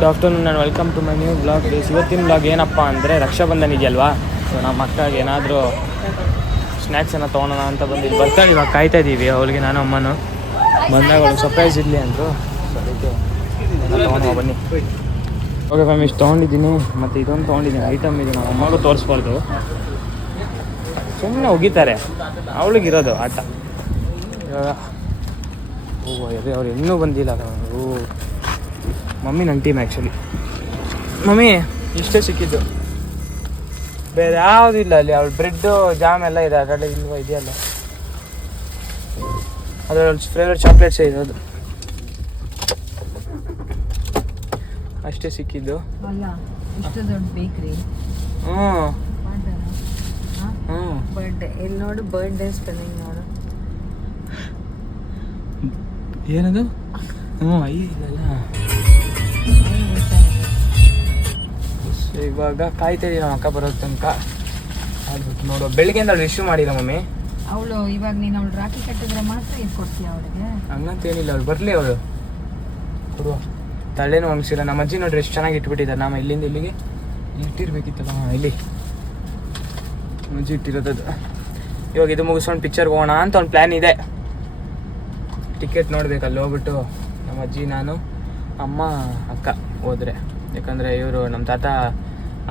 Good afternoon and welcome to my new blog. ಇವತ್ತಿನ blog ಏನಪ್ಪ ಅಂದರೆ ರಕ್ಷಾಬಂಧನ ಇದೆಯಲ್ವಾ, ಸೊ ನಮ್ಮ ಅಕ್ಕಗೆ ಏನಾದರೂ ಸ್ನ್ಯಾಕ್ಸನ್ನು ತೊಗೊಳೋಣ ಅಂತ ಬಂದಿದ್ದು. ಬರ್ತಾಳೆ, ಇವಾಗ ಕಾಯ್ತಾ ಇದ್ದೀವಿ ಅವಳಿಗೆ, ನಾನು ಅಮ್ಮನೂ ಬಂದಾಗ ಅವಳಿಗೆ ಸರ್ಪ್ರೈಸ್ ಇರಲಿ ಅಂದರು. ಸೊ ಅದಕ್ಕೆ ತೊಗೊಂಡು ಬನ್ನಿ. ಓಕೆ ಫ್ಯಾಮ್, ಇಷ್ಟು ತೊಗೊಂಡಿದ್ದೀನಿ, ಮತ್ತು ಇದೊಂದು ತೊಗೊಂಡಿದ್ದೀನಿ. ಐಟಮ್ ಇದು ನಮ್ಮ ಅಮ್ಮಗೂ ತೋರಿಸ್ಬಾರ್ದು, ಸುಮ್ಮನೆ ಒಗಿತಾರೆ, ಅವಳಿಗಿರೋದು ಆಟ. ಇವಾಗ ಅದೇ ಅವ್ರು ಇನ್ನೂ ಬಂದಿಲ್ಲ. ಮಮ್ಮಿ ನನ್ನ ಟೀಮ್ ಆ್ಯಕ್ಚುಲಿ. ಮಮ್ಮಿ ಇಷ್ಟೇ ಸಿಕ್ಕಿದ್ದು, ಬೇರೆ ಯಾವುದೂ ಇಲ್ಲ ಅಲ್ಲಿ. ಅವಳು ಬ್ರೆಡ್ಡು ಜಾಮ್ ಎಲ್ಲ ಇದೆ, ಅದರಲ್ಲಿ ಇಲ್ವ ಇದೆಯಲ್ಲ, ಅದರಲ್ಲಿ ಫೇವ್ರೆಟ್ ಚಾಕ್ಲೇಟ್ಸೇ ಇರೋದು, ಅಷ್ಟೇ ಸಿಕ್ಕಿದ್ದು. ಬೇಕ್ರಿ ಬರ್ಡೇ ಇಲ್ಲಿ ನೋಡು, ಬರ್ಡೇ ಸ್ಪೆಲ್ಲಿಂಗ್ ನೋಡು, ಏನದು? ಇಲ್ಲಲ್ಲ. ಇವಾಗ ಕಾಯ್ತಾ ಇದೀವಿ ನಮ್ಮ ಅಕ್ಕ ಬರೋದು ತನಕ. ಆಗ್ಬಿಟ್ಟು ನೋಡುವ. ಬೆಳಿಗ್ಗೆಯಿಂದ ಅವಳು ಇಶ್ಯೂ ಮಾಡಿಲ್ಲ ಮಮ್ಮಿ. ಅವಳು ಇವಾಗ ನೀನು ಅವಳು ರಾಖಿ ಕಟ್ಟಿದ್ರೆ ಮಾತ್ರ ಇದು ಕೊಡ್ತೀಯ ಅವಳಿಗೆ? ಹಂಗಂತೇನಿಲ್ಲ, ಅವಳು ಬರಲಿ, ಅವಳು ಕೊಡುವ. ತಲೆನೂ ಒಣಗಿಸಿಲ್ಲ. ನಮ್ಮ ಅಜ್ಜಿ ನೋಡ್ರಿ ಎಷ್ಟು ಚೆನ್ನಾಗಿ ಇಟ್ಬಿಟ್ಟಿದ್ದಾರೆ. ನಮ್ಮ ಇಲ್ಲಿಂದ ಇಲ್ಲಿಗೆ ಇಟ್ಟಿರ್ಬೇಕಿತ್ತಲ್ಲ, ಇಲ್ಲಿ ಅಜ್ಜಿ ಇಟ್ಟಿರೋದು. ಇವಾಗ ಇದು ಮುಗಿಸ್ಕೊಂಡು ಪಿಕ್ಚರ್ಗೆ ಹೋಗೋಣ ಅಂತ ಒಂದು ಪ್ಲ್ಯಾನ್ ಇದೆ. ಟಿಕೆಟ್ ನೋಡ್ಬೇಕು, ಅಲ್ಲಿ ಹೋಗ್ಬಿಟ್ಟು ನಮ್ಮ ಅಜ್ಜಿ, ನಾನು, ಅಮ್ಮ, ಅಕ್ಕ ಹೋದರೆ. ಯಾಕಂದರೆ ಇವರು ನಮ್ಮ ತಾತ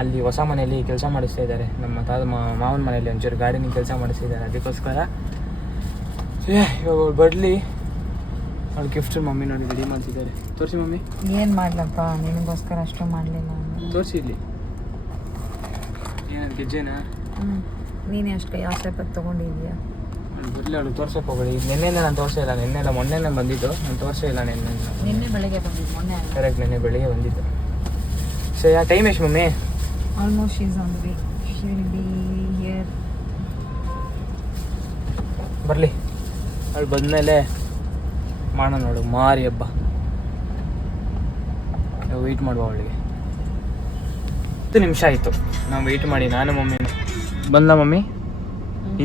ಅಲ್ಲಿ ಹೊಸ ಮನೆಯಲ್ಲಿ ಕೆಲಸ ಮಾಡಿಸ್ತಾ ಇದ್ದಾರೆ. ನಮ್ಮ ತಾತ ಮಾವನ ಮನೆಯಲ್ಲಿ ಒಂಚೂರು ಗಾಡಿನ ಕೆಲಸ ಮಾಡಿಸ್ತಿದ್ದಾರೆ. ಅದಕ್ಕೋಸ್ಕರ ಇವಾಗ ಬರಲಿ. ಅವ್ಳು ಗಿಫ್ಟ್ ಮಮ್ಮಿ ನೋಡಿ ರೆಡಿ ಮಾಡ್ತಿದ್ದಾರೆ. ತೋರಿಸಿ ಮಮ್ಮಿ. ಏನು ಮಾಡ್ಲಪ್ಪ ನಿನಗೋಸ್ಕರ ಅಷ್ಟು ಮಾಡಲಿಲ್ಲ. ತೋರಿಸಿ ಇಲ್ಲಿ ಏನದು ಗೆಜ್ಜೆನಾ? ನೀನೇ ಅಷ್ಟು ಕೈ ಆಸೆಪಟ್ಟು ತೊಗೊಂಡಿದ್ಯಾ? ಅವ್ಳು ಬರಲಿ, ಅವಳು ತೋರ್ಸೋಕೆ ಹೋಗಲಿ. ನಿನ್ನೆನೇ ನಾನು ತೋರಿಸೇ ಇಲ್ಲ, ನಿನ್ನೆಲ್ಲ ಮೊನ್ನೆನೇ ಬಂದಿದ್ದು. ನಾನು ತೋರಿಸೇ ಇಲ್ಲ ನಿನ್ನೆ ಬೆಳಗ್ಗೆ ಬಂದಿದ್ದು, ಮೊನ್ನೆ ಕರೆಕ್ಟ್, ನಿನ್ನೆ ಬೆಳಿಗ್ಗೆ ಬಂದಿದ್ದು. ಸೊ ಯಾ ಟೈಮ್ ಎಷ್ಟು mummy? Almost she is on the way, she will be here. ಬರಲಿ, ಅವಳು ಬಂದಮೇಲೆ ಮಾಡೋಣ ನೋಡು ಮಾರಿ ಹಬ್ಬ. ವೆಯ್ಟ್ ಮಾಡುವ ಅವಳಿಗೆ. 10 ನಿಮಿಷ ಆಯಿತು ನಾವು ವೆಯ್ಟ್ ಮಾಡಿ, ನಾನು ಮಮ್ಮಿನೂ. ಬಂದ ಮಮ್ಮಿ?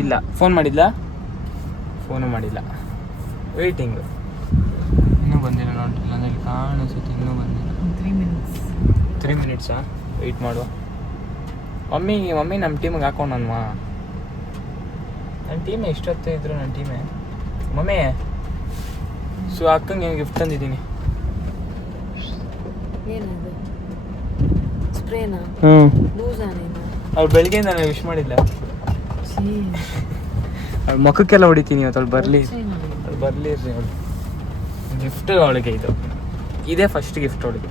ಇಲ್ಲ. ಫೋನ್ ಮಾಡಿದ್ಲಾ? ಫೋನು ಮಾಡಿಲ್ಲ. ವೆಯ್ಟಿಂಗು, ಇನ್ನೂ ಬಂದಿಲ್ಲ ನೋಡ್ರಿ. ನನಗೆ ಕಾಣಿಸುತ್ತೆ ಇನ್ನೂ ಬಂದಿಲ್ಲ. 3 ಮಿನಿಟ್ಸಾ? ವೆಯ್ಟ್ ಮಾಡುವ. ಮಮ್ಮಿ ನಮ್ಮ ಟೀಮಿಗೆ ಹಾಕೊಂಡನ್ವಾ? ನನ್ನ ಟೀಮೇ ಎಷ್ಟೊತ್ತು ಇದ್ರು, ನನ್ನ ಟೀಮೇ. ಮಮ್ಮಿ, ಸೊ ಅಕ್ಕಂಗೆ ಗಿಫ್ಟ್ ತಂದಿದ್ದೀನಿ. ಏನದು? ಸ್ಪ್ರೇನಾ? ಲೂಸಾ ನೀನು? ಅವ್ಳು ಬೆಳಗ್ಗೆಯಿಂದ ನಾನು ವಿಶ್ ಮಾಡಿಲ್ಲ. ಅವಳು ಮುಖಕ್ಕೆಲ್ಲ ಹೊಡಿತೀನಿ ಇವತ್ತು. ಅವಳು ಬರಲಿ ಇರ್ರಿ. ಅವಳು ಗಿಫ್ಟ್ ಅವಳಿಗೆ ಇದೇ ಫಸ್ಟ್ ಗಿಫ್ಟ್ ಅವಳಿಗೆ.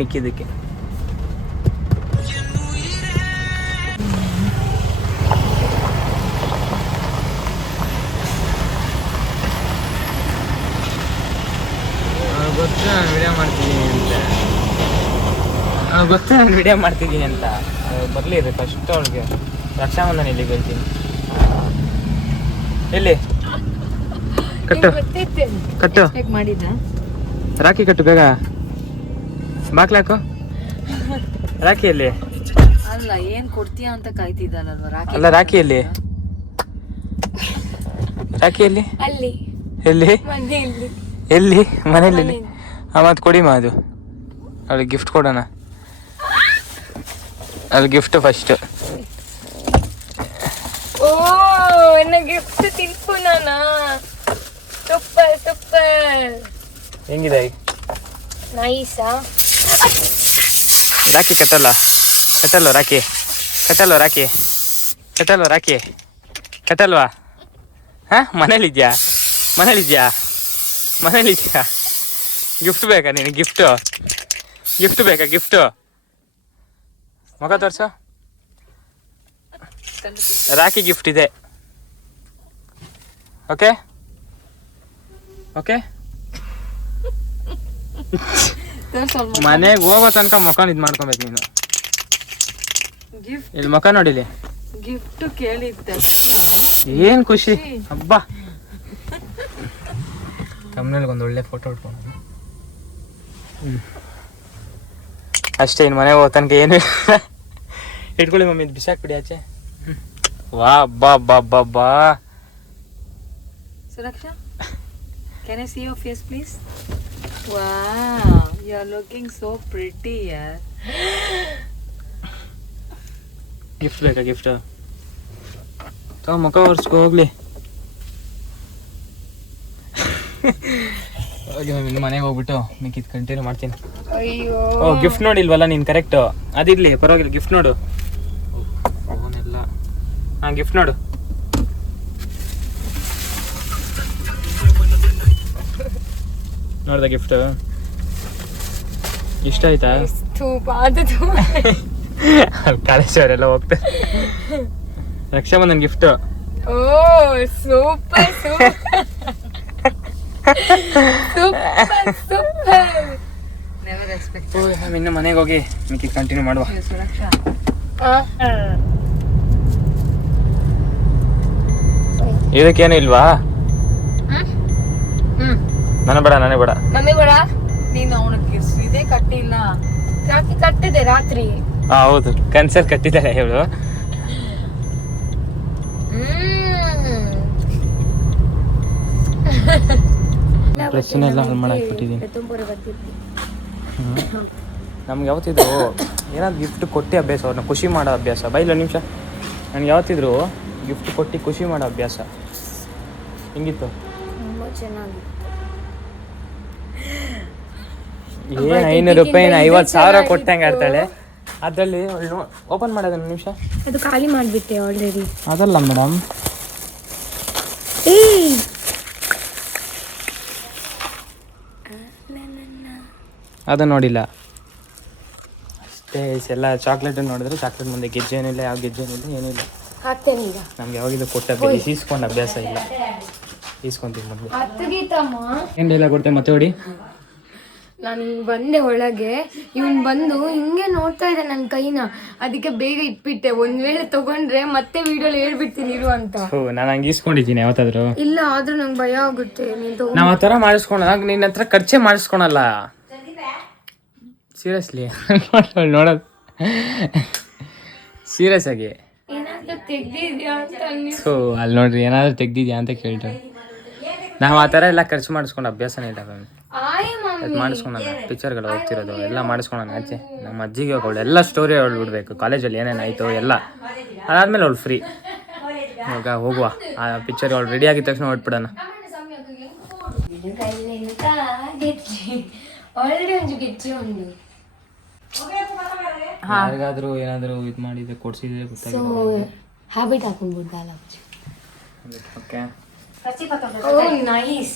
ಮಿಕ್ಕಿದ್ದಕ್ಕೆ ಗೊತ್ತು ನಾನು ವಿಡಿಯೋ ಮಾಡ್ತಿದ್ದೀನಿ ಅಂತ. ಬರಲಿ ಇರ್ರಿ ಫಸ್ಟ್ ಅವಳಿಗೆ ರಕ್ಷಾಬಂಧನ ಇಲ್ಲಿಗೆ ಹೇಳ್ತೀನಿ. ಎಲ್ಲಿ ಕಟ್ಟು ಮಾಡಿದ್ದ ರಾಖಿ ಕಟ್ಟು, ಬೇಗ ಬಾಕ್ಲಾಕು. ರಾಖಿಯಲ್ಲಿ ಅಲ್ಲ, ಏನ್ ಕೊಡ್ತೀಯ ಅಂತ ಕಾಯ್ತಿದ್ದಾನಲ್ವ ರಾಖಿ. ಅಲ್ಲ, ರಾಖಿಯಲ್ಲಿ ಅಲ್ಲಿ ಎಲ್ಲಿ ಮನೆಯಲ್ಲಿ? ಮತ್ತು ಕೊಡಿಮ, ಅದು ಅವಳಿಗೆ ಗಿಫ್ಟ್ ಕೊಡೋಣ. ಅದು ಗಿಫ್ಟ್ ಫಸ್ಟ್. ಓ ಎನ್ನ ಗಿಫ್ಟ್ ತಿನ್ಪು ನಾನಾ. ಸೂಪರ್ ಹೆಂಗಿದೆ? ನೈಸಾ? ರಾಖಿ ಕಟ್ಟಲ್ವಾ? ಹಾಂ, ಮನೇಲಿದ್ಯಾ? ಗಿಫ್ಟ್ ಬೇಕಾ ನಿನಗೆ? ಗಿಫ್ಟ್ ಬೇಕಾ? ಮುಖ ತೋರ್ಸು. ರಾಖಿ ಗಿಫ್ಟ್ ಇದೆ. ಓಕೆ ಮನೆಗೆ ಹೋಗೋ ತನಕ ಮುಖ ಇದು ಮಾಡ್ಕೊಬೇಕು ನೀನು. ಇಲ್ಲಿ ಮುಖ ನೋಡಿಲಿ. ಗಿಫ್ಟ್ ಕೇಳಿದ್ದ ಏನ್ ಖುಷಿ ಹಬ್ಬ. ತಮ್ಮನೇಲಿ ಒಂದು ಒಳ್ಳೆ ಫೋಟೋ ಇಟ್ಕೊಂಡು ಅಷ್ಟೇ. ಇನ್ನು ಮನೆಗೆ ಹೋಗೋ ತನಕ ಏನು ಇಟ್ಕೊಳ್ಳಿ ಮಮ್ಮಿ, ಇದು ಬಿಸಾಕ್ಬಿಡಿ ಆಚೆ. ವಾ ಬಾ ಬಾ ಬಾ ಬಾ. Suraksha, can I see your face, please? Wow, you're looking so pretty, yeah. Gift ಬೇಕಾ ಗಿಫ್ಟ್ ತಾವು ಮುಖ ಒರೆಸ್ಕೊ ಹೋಗ್ಲಿ. ಹೋಗಿ ಮ್ಯಾಮ್ ಇನ್ನು ಮನೆಗೆ ಹೋಗ್ಬಿಟ್ಟು ಮಿಕ್ಕಿದ್ ಕಂಟಿನ್ಯೂ ಮಾಡ್ತೀನಿ. ಅಯ್ಯೋ ಓ ಗಿಫ್ಟ್ ನೋಡಿಲ್ವಲ್ಲ ನೀನು ಕರೆಕ್ಟ್ ಅದಿರ್ಲಿ ಪರವಾಗಿಲ್ಲ. ಗಿಫ್ಟ್ ನೋಡು ಅವನ್ನೆಲ್ಲ. ಹಾಂ ಗಿಫ್ಟ್ ನೋಡು. ನೋಡ್ದ ಗಿಫ್ಟ್ ಇಷ್ಟ ಆಯ್ತಾ? ಕಾಲೇಜವರೆಲ್ಲ ಹೋಗ್ತಾರೆ. Rakshabandhan gift. Oh super super super. Never expect. Ma'am ಇನ್ನು ಮನೆಗೆ ಹೋಗಿ ಮಿಕ್ಕಿದ್ ಕಂಟಿನ್ಯೂ ಮಾಡುವ. Suraksha. ಇದಕ್ಕೇನು ಇಲ್ವಾ? ನಾನೇ ಬೇಡ ಮಮ್ಮಿ ಬೇಡ. ನೀನು ಅವನಿಗೆ ಇದೇ ಕಟ್ಟಿಲ್ಲ. ರಾತ್ರಿ ಕಟ್ಟಿದೆ ರಾತ್ರಿ. ಹೌದು ಕನ್ಸಲ್ ಕಟ್ಟಿದ್ದಾರೆ ಹೇಳು. ಪ್ರಶ್ನೆ ಎಲ್ಲ ಹಾಳು ಮಾಡಾಕ್ಬಿಟ್ಟಿದ್ದೀನಿ. ನಮ್ಗೆ ಯಾವತ್ತಿದ್ರು ಏನಾದ್ರು ಗಿಫ್ಟ್ ಕೊಟ್ಟು ಅಭ್ಯಾಸ, ಅವ್ರನ್ನ ಖುಷಿ ಮಾಡೋ ಅಭ್ಯಾಸ. ಬೈಲ ನಿಮಿಷ. ನನಗೆ ಯಾವತ್ತಿದ್ರು ಗಿಫ್ಟ್ ಕೊಟ್ಟು ಖುಷಿ ಮಾಡೋ ಅಭ್ಯಾಸ. ಹಿಂಗಿತ್ತು ತುಂಬಾ ಚೆನ್ನಾಗಿತ್ತು. ಏನು 500 ರೂಪಾಯಿ 50,000 ಕೊಟ್ಟಂಗೆ ಆಡ್ತಾಳೆ. ಅದರಲ್ಲಿ ಓಪನ್ ಮಾಡೋದನ್ನ ನಿಮಿಷ. ಅದು ಖಾಲಿ ಮಾಡಿಬಿಟ್ಟೆ ಆಲ್ರೆಡಿ. ಅದಲ್ಲ ಮೇಡಮ್, ಅದು ನೋಡಿಲ್ಲ ಅಷ್ಟೇ. ಎಲ್ಲ ಚಾಕ್ಲೇಟ್ ನೋಡಿದ್ರೆ ಚಾಕ್ಲೇಟ್ ಮುಂದೆ ಗೆಜ್ಜೆನಿಲ್ಲ, ಯಾವ ಗೆಜ್ಜೆನಿಲ್ಲ, ಏನಿಲ್ಲ. ಹಾಕ್ತೇನೆ ಈಗ. ನಮ್ಗೆ ಯಾವಾಗಿಂದ ಕೊಟ್ಟ ಅಭ್ಯಾಸ, ಈಸ್ಕೊಂಡು ಅಭ್ಯಾಸ ಇಲ್ಲ. ಈಸ್ಕೊಂತೀವಿ ಮೊದಲು. ಅತ್ತಗೀತಮ್ಮ ಏನಿಲ್ಲ ಕೊಡ್ತೇವೆ ಮತ್ತೆ ಹೊಡಿ. ನಾನು ಬಂದೆ ಒಳಗೆ, ಇವನ್ ಬಂದು ಹಿಂಗೆ ನೋಡ್ತಾ ಇದ್ದೆ ನನ್ನ ಕೈನ. ಅದಕ್ಕೆ ಬೇಗ ಇಟ್ಬಿಟ್ಟೆ, ಒಂದ್ ವೇಳೆ ತಗೊಂಡ್ರೆ ಮತ್ತೆ ವಿಡಿಯೋಲಿ ಹೇಳ್ಬಿಡ್ತೀನಿ ಇರು ಅಂತ. ನಾನು ಹಂಗೆ ಈಸ್ಕೊಂಡಿದ್ದೀನಿ ಯಾವತ್ತಾದ್ರು? ಇಲ್ಲ, ಆದ್ರೂ ನಂಗೆ ಭಯ ಆಗುತ್ತೆ. ನಾವು ಆ ಥರ ಮಾಡಿಸ್ಕೊಳ ನಿನ್ನ ಹತ್ರ ಖರ್ಚೆ ಮಾಡಿಸ್ಕೊಳಲ್ಲ. ಸೀರಿಯಸ್ಲಿ ನೋಡೋದು ಸೀರಿಯಸ್ ಆಗಿ. ಏನಾದ್ರೂ ತೆಗ್ದಿದ್ಯಾ ಅಂತ ಸೊ ಅಲ್ಲಿ ನೋಡ್ರಿ ಏನಾದರೂ ತೆಗ್ದಿದ್ಯಾ ಅಂತ ಕೇಳ್ತಾರೆ. ನಾವು ಆ ಥರ ಎಲ್ಲ ಖರ್ಚು ಮಾಡಿಸ್ಕೊಂಡು ಅಭ್ಯಾಸನೇ ಇಲ್ಲ. ಅದು ಮಾಡಿಸ್ಕೊಳಲ್ಲ. ಪಿಕ್ಚರ್ಗಳು ಹೋಗ್ತಿರೋದು ಎಲ್ಲ ಮಾಡಿಸ್ಕೊಳೋಣ ಆಚೆ. ನಮ್ಮ ಅಜ್ಜಿಗೆ ಅವಳು ಎಲ್ಲ ಸ್ಟೋರಿ ಹೇಳ್ಬಿಡ್ಬೇಕು, ಕಾಲೇಜಲ್ಲಿ ಏನೇನಾಯಿತು ಎಲ್ಲ. ಅದಾದಮೇಲೆ ಅವಳು ಫ್ರೀ. ಇವಾಗ ಹೋಗುವ ಆ ಪಿಕ್ಚರ್ ಅವಳು ರೆಡಿ ಆಗಿದ ತಕ್ಷಣ ಹೊಟ್ಬಿಡೋಣ. ಆಲ್ರೆಡಿ ಒಂದು ಗೆಜ್ಜೆ ಉಂಡು. ಯಾರಿಗಾದ್ರೂ ಏನಾದರೂ ಇದು ಮಾಡಿದ್ರೆ ಕೊಡ್ಸಿದ್ರೆ ಗೊತ್ತಾಗಿಲ್ಲ. ಹ್ಯಾಬಿಟ್ ಹಾಕೊಂಡ್ಬಿಡ್ದಲ್ಲ. ಓಕೆ ಓ ನೈಸ್.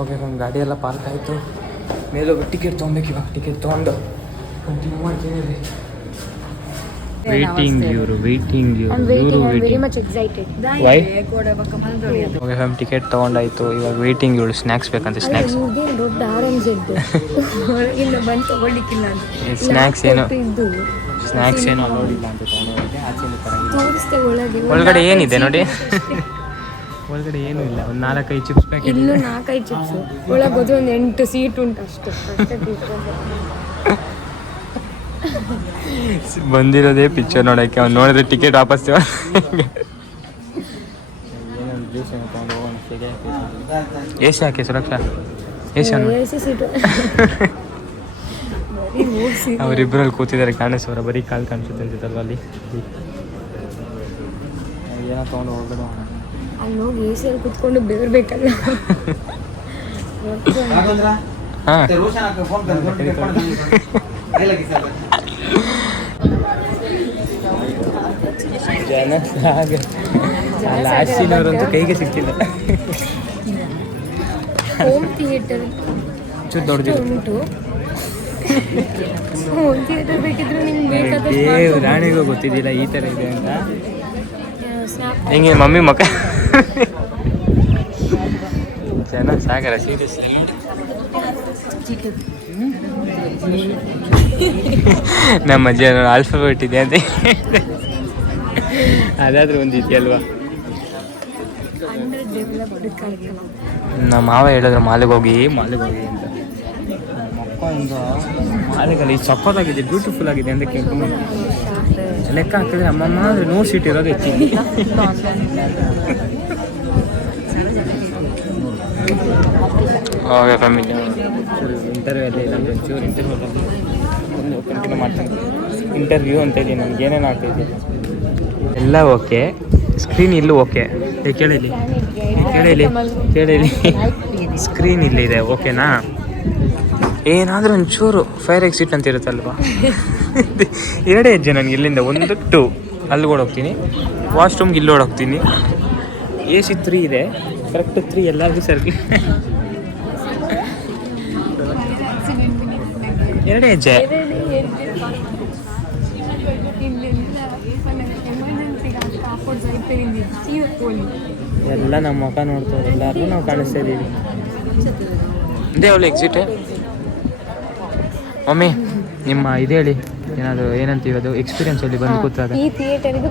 ಓಕೆ ನಮ್ಮ ಗಾಡಿ ಎಲ್ಲ ಪಾರ್ಕ್ ಆಯಿತು. ಮೇಲೋಗಿ ಟಿಕೆಟ್ ತೊಗೊಬೇಕು. ಇವಾಗ ಟಿಕೆಟ್ ತೊಗೊಂಡು ಕಂಟಿನ್ಯೂ ಮಾಡ್ತೀನಿ. ವೇಟಿಂಗ್ ಇವರು very much excited. Why? Okay ma'am ticket ತೊಗೊಂಡಾಯ್ತು. ಇವಾಗ ವೇಟಿಂಗ್ ಇವಳು ಸ್ನ್ಯಾಕ್ಸ್ ಬೇಕಂತ. ಸ್ನ್ಯಾಕ್ಸ್ ದೊಡ್ಡ ಆರೆಂಜ್ ಇದ್ದು ಹೊರಗಿಂದ ಬಂದು ತಗೊಳ್ಳಿಕ್ಕಿಲ್ಲ ಅಂತ. ಸ್ನ್ಯಾಕ್ಸ್ ಏನು ಇದ್ದು ಸ್ನ್ಯಾಕ್ಸ್ ಏನು ನೋಡಿಲ್ಲ ಅಂತ ತೊಗೊಂಡೋಗಿದ್ದೆ. ಆಚೆಯಲ್ಲಿ ತೋರಿಸ್ತೆ ಒಳಗಡೆ ಏನಿದೆ ನೋಡಿ. ಒಳಗಡೆ ಏನೂ ಇಲ್ಲ. ಒಂದು 4-5 ಚಿಪ್ಸ್ ಪ್ಯಾಕೆಟ್. ಇಲ್ಲೂ 4-5 ಚಿಪ್ಸ್. ಒಳಗೆ ಹೋದ್ರೆ ಒಂದು 8 ಸೀಟ್ ಉಂಟು ಅಷ್ಟೇ. ಬಂದಿರೋದೇ ಪಿಕ್ಚರ್ ನೋಡೋಕ್ಕೆ. ಅವ್ನು ನೋಡಿದ್ರೆ ಟಿಕೆಟ್ ವಾಪಸ್ ಎಸಿ ಹಾಕಿ ಸುರಕ್ಷಾ. ಎಸಿ ಸೀಟು ಅವರಿಬ್ಬರಲ್ಲಿ ಕೂತಿದ್ದಾರೆ. ಕಾಣಿಸೋರ ಬರೀ ಕಾಲು ಕಾಣಿಸುತ್ತೆ ಅಂತಿದ್ದಲ್ವ ಅಲ್ಲಿ. ಏನೋ ತೊಗೊಂಡು ಹೋಗ್ಬಿಡು. ಅಲ್ಲಿ ಹೋಗಿ ಎಸಿಯಲ್ಲಿ ಕುತ್ಕೊಂಡು ಬೇರ್ಬೇಕಲ್ಲ. ಹಾಂ ಜನ ಹಾಗೆ ಲಾಸ್ಟಿನವರಂತೂ ಕೈಗೆ ಸಿಗ್ತಿಲ್ಲ. ಹೋಮ್ ಥಿಯೇಟರ್ ಚೂರು ದೊಡ್ಡದು ಉಂಟು. ಹೋಮ್ ಥಿಯೇಟರ್ ಬೇಕಿದ್ರೆ ನಿಮ್ಗೆ ಬೇಕಾದಷ್ಟು ರಾಣಿಗೂ ಗೊತ್ತಿದ್ದಿಲ್ಲ ಈ ಥರ ಇದೆ ಅಂತ. ಸ್ನ್ಯಾಪ್ ಹೆಂಗೆ ಮಮ್ಮಿ ಮಕ್ಕ ಜನ ಸಾಗರ ಸೀರಿಯಸ್. ನಮ್ಮ ಅಜ್ಜಿ ಆಲ್ಫಾಬೆಟ್ ಇದೆ ಅಂತ. ಅದಾದ್ರೂ ಒಂದು ಇದೆಯಲ್ವಾ. ನಮ್ಮ ಮಾವ ಹೇಳಿದ್ರು ಮಾಲೆಗೆ ಹೋಗಿ ಅಂತ. ಮಕ್ಕಳಿಂದ ಮಾಲೆಗಲ್ಲಿ ಸಕ್ಕತ್ತಾಗಿದೆ, ಬ್ಯೂಟಿಫುಲ್ ಆಗಿದೆ ಅಂತ ಕೇಳ್ಕೊಂಡು ಲೆಕ್ಕ ಹಾಕಿದ್ರೆ ಅಮ್ಮಮ್ಮ ಅಂದರೆ 100 ಸೀಟ್ ಇರೋದು ಹೆಚ್ಚಿಗೆ. ಓಕೆ ಫ್ಯಾಮಿಲಿ ಇಂಟರ್ವ್ಯೂ ಎಲ್ಲ ಇಲ್ಲ ಒಂಚೂರು ಇಂಟರ್ವ್ಯೂ ಕಂಟಿನ್ಯೂ ಮಾಡ್ತೀನಿ. ಇಂಟರ್ವ್ಯೂ ಅಂತ ಹೇಳಿ ನನಗೆ ಏನೇನು ಆಗ್ತಾಯಿದೆ ಎಲ್ಲ ಓಕೆ. ಸ್ಕ್ರೀನ್ ಇಲ್ಲೂ ಓಕೆ. ಕೇಳಿಲಿ ಸ್ಕ್ರೀನ್ ಇಲ್ಲಿದೆ ಓಕೆನಾ. ಏನಾದರೂ ಒಂಚೂರು ಫೈರ್ ಎಕ್ಸಿಟ್ ಅಂತ ಇರುತ್ತಲ್ವ, ಎರಡೇ ಹೆಜ್ಜೆ ನನಗೆ ಇಲ್ಲಿಂದ 1 2 ಅಲ್ಲಿ ಓಡೋಗ್ತೀನಿ, ವಾಶ್ರೂಮ್ಗೆ ಇಲ್ಲಿ ಓಡೋಗ್ತೀನಿ. AC 3 ಇದೆ ಕರೆಕ್ಟ್ 3 ಎಲ್ಲರಿಗೂ ಸರ್ಕಲ್. ಎರಡೇ ಹೆಜ್ಜೆ. ಎಲ್ಲ ನಮ್ಮ ಮುಖ ನೋಡ್ತಾರೆ, ಎಲ್ಲರಿಗೂ ನಾವು ಕಾಣಿಸ್ತಾ ಇದ್ದೀವಿ. ಇದೇ ಅವಳು ಎಕ್ಸಿಟ್. ಮಮ್ಮಿ ನಿಮ್ಮ ಇದು ಹೇಳಿ, ಏನಾದರೂ ಏನಂತೀವಿ ಅದು ಎಕ್ಸ್ಪೀರಿಯನ್ಸ್ ಹೇಳಿ ಬಂದು ಕೂತಾಗ. ಈ ಥಿಯೇಟರ್ಗೂ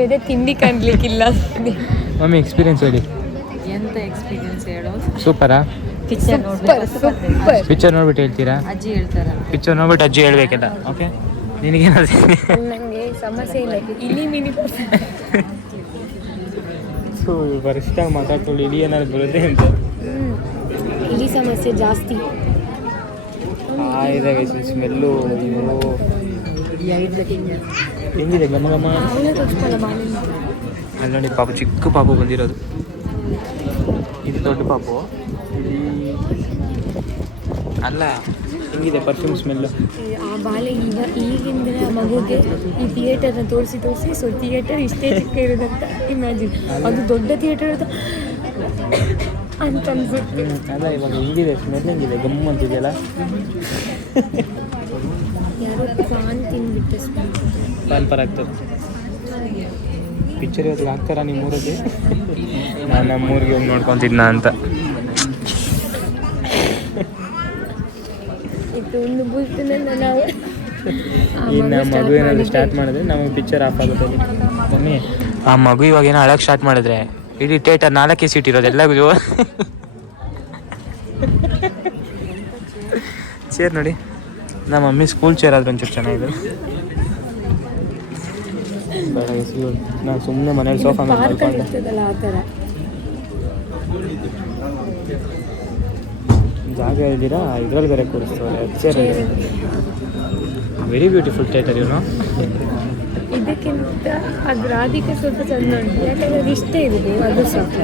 ಬೇರೆ ತಿಂಡಿ ಕಾಣ್ಲಿಕ್ಕಿಲ್ಲ. ಮಮ್ಮಿ ಎಕ್ಸ್ಪೀರಿಯನ್ಸ್ ಹೇಳಿ. ಎಂತ ಎಕ್ಸ್ಪೀರಿಯನ್ಸ್ ಹೇಳೋ? ಸೂಪರಾ? ಸೂಪರ್. ಪಿಕ್ಚರ್ ನೋಡ್ಬಿಟ್ಟು ಹೇಳ್ತೀರಾ? ಅಜ್ಜಿ ಹೇಳ್ತಾರ. ಪಿಕ್ಚರ್ ನೋಡ್ಬಿಟ್ಟು ಅಜ್ಜಿ ಹೇಳ್ಬೇಕಲ್ಲ. ಓಕೆ, ನಿನಗೇನಾದ್ರು ನನಗೆ ಸಮಸ್ಯೆ ಇಲ್ಲ. ಇಲಿ ಮಿನಿ ಬರಿಷ್ಠಾಗಿ ಮಾತಾಡ್ಕೊಳ್ಳಿ. ಇಲಿ ಏನಾದ್ರು ಬರುತ್ತೆ ಅಂತ. ಇಲಿ ಸಮಸ್ಯೆ ಜಾಸ್ತಿ ಇದೆ. ಸ್ಮೆಲ್ಲು ಹೆಂಗಿದೆ ಗಮ ಗಮ. ಅಲ್ಲಿ ನೋಡಿ ಪಾಪು, ಚಿಕ್ಕ ಪಾಪು ಬಂದಿರೋದು. ಇದು ದೊಡ್ಡ ಪಾಪು ಅಲ್ಲ. ಹೆಂಗಿದೆ ಪರ್ಫ್ಯೂಮ್ ಸ್ಮೆಲ್ಲು. ಆ ಬಾಲೆ ಈಗಿನ ದಿನ ಮಗುಗೆ ಈ ಥಿಯೇಟರ್ನ ತೋರಿಸಿ ಸೊ ಥಿಯೇಟರ್ ಇಷ್ಟೇ ಚಿಕ್ಕ ಇರೋದಂತ ಇಮ್ಯಾಜಿನ್. ಅದು ದೊಡ್ಡ ಥಿಯೇಟರ್ ಅಂತ ಅನ್ಸುತ್ತೆ. ಅಲ್ಲ ಇವಾಗ ಹೆಂಗಿದೆ ಸ್ಮೆಲ್, ಹೆಂಗಿದೆ ಗಮ್ ಅಂತಿದೆಯಲ್ಲ. ಯಾರೋ ಪಾನ್ ತಿಂದ್ಬಿಟ್ಟೆ ಪಾನ್ ಪರ್ ಆಗ್ತದೆ. ಪಿಕ್ಚರ್ ಇವತ್ತು ಹಾಕ್ತಾರ ನಿಮ್ಮೂರಲ್ಲಿ? ನಾನು ನಮ್ಮೂರಿಗೆ ಹೋಗಿ ನೋಡ್ಕೊತಿದ್ನ ಅಂತ. ಒಂದು ಬುಲ್ತನ ನಾವು ಇನ್ನು ಮಗು ಏನಾದರೂ ಸ್ಟಾರ್ಟ್ ಮಾಡಿದ್ರೆ ನಮಗೆ ಪಿಕ್ಚರ್ ಆಫ್ ಆಗುತ್ತೆ. ಮಮ್ಮಿ ಆ ಮಗು ಇವಾಗ ಏನೋ ಅಳಕ್ಕೆ ಸ್ಟಾರ್ಟ್ ಮಾಡಿದ್ರೆ ಇಡೀ ಥಿಯೇಟರ್ 4 ಸೀಟ್ ಇರೋದು ಎಲ್ಲರಿಗೂ. ಚೇರ್ ನೋಡಿ, ನಮ್ಮ ಮಮ್ಮಿ ಸ್ಕೂಲ್ ಚೇರ್ ಆದ್ರೆ ಒಂಚೂರು ಚೆನ್ನಾಗಿದೆ. ನಾನು ಸುಮ್ಮನೆ ಮನೇಲಿ ಸೋಫಾ ಮೇಲೆ ಮಲ್ಕೊಂಡೆ. ಆ ಥರ ಜಾಗ ಇದ್ದೀರಾ, ಇದ್ರಲ್ಲಿ ಬೇರೆ ಕೂರಿಸ್ತವ್ರೆ ಚೇರಲ್ಲಿ. ವೆರಿ ಬ್ಯೂಟಿಫುಲ್ ಥಿಯೇಟರ್ ಇವನು. ಇದಕ್ಕಿಂತ ಅದು ರಾಧಿಕೆ ಸ್ವಲ್ಪ ಚಂದ ಉಂಟು, ಯಾಕಂದರೆ ಅದು ಇಷ್ಟೇ ಇರೋದು. ಅದು ಸ್ವಲ್ಪ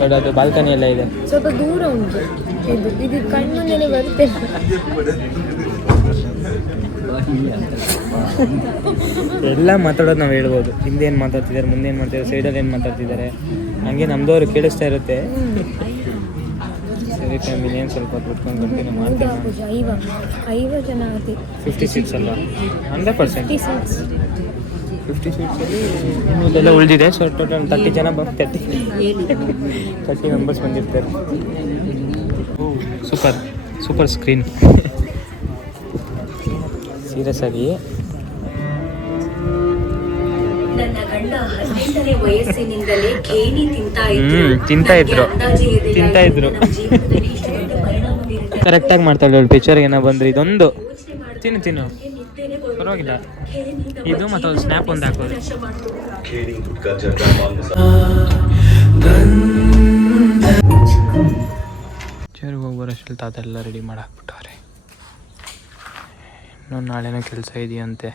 ಬಟ್ ಅದು ಬಾಲ್ಕನಿ ಎಲ್ಲ ಇದೆ, ಸ್ವಲ್ಪ ದೂರ ಉಂಟು. ಇದು ಕಣ್ಮುಂದೆನೇ ಬರುತ್ತೆ. ಎಲ್ಲ ಮಾತಾಡೋದು ನಾವು ಹೇಳ್ಬೋದು. ಹಿಂದೆ ಏನು ಮಾತಾಡ್ತಿದ್ದಾರೆ, ಮುಂದೆ ಏನು ಮಾಡ್ತಿದ್ದಾರೆ, ಸೈಡಲ್ಲಿ ಏನು ಮಾತಾಡ್ತಿದ್ದಾರೆ, ಹಂಗೆ ನಮ್ಮದವ್ರು ಕೇಳಿಸ್ತಾ ಇರುತ್ತೆ. ಸರಿ ಫ್ಯಾಮಿಲಿ, ಏನು ಸ್ವಲ್ಪ ಕುತ್ಕೊಂಡು ಕಂಟಿನ್ಯೂ ಮಾಡ್ತೀನಿ. 5 ಜನ ಆಗುತ್ತೆ. 50 ಸೀಟ್ಸ್ ಅಲ್ಲ, 100%. 50 ಸೀಟ್ಸಲ್ಲಿ ಇನ್ನೂ ಇದೆಲ್ಲ ಉಳಿದಿದೆ. ಸೊ ಟೋಟಲ್ 30 ಜನ 30 ಮೆಂಬರ್ಸ್ ಬಂದಿರ್ತಾರೆ. Super screen. ಸೀರಿಯಸ್ ಆಗಿ ನನ್ನ ಗಂಡ 18ನೇ ವಯಸ್ಸಿನಿಂದಲೇ ಖೇಣಿ ತಿಂತಾ ಇದ್ರು. ಕರೆಕ್ಟಾಗಿ ಮಾಡ್ತಾಳೆ ಪಿಕ್ಚರ್ಗೆ ಏನೋ ಬಂದ್ರೆ. ಇದೊಂದು ತಿನ್ನು ಪರವಾಗಿಲ್ಲ. ಇದು ಮತ್ತೊಂದು ಸ್ನ್ಯಾಪ್ ಒಂದು ಹಾಕೋದು. ಪಿಕ್ಚರ್ಗೆ ಹೋಗೋರಷ್ಟು ತಾತೆಲ್ಲ ರೆಡಿ ಮಾಡಾಕ್ಬಿಟ್ಟವ್ರೆ. ಇನ್ನೊಂದು ನಾಳೆನೋ ಕೆಲಸ ಇದೆಯಂತೆ.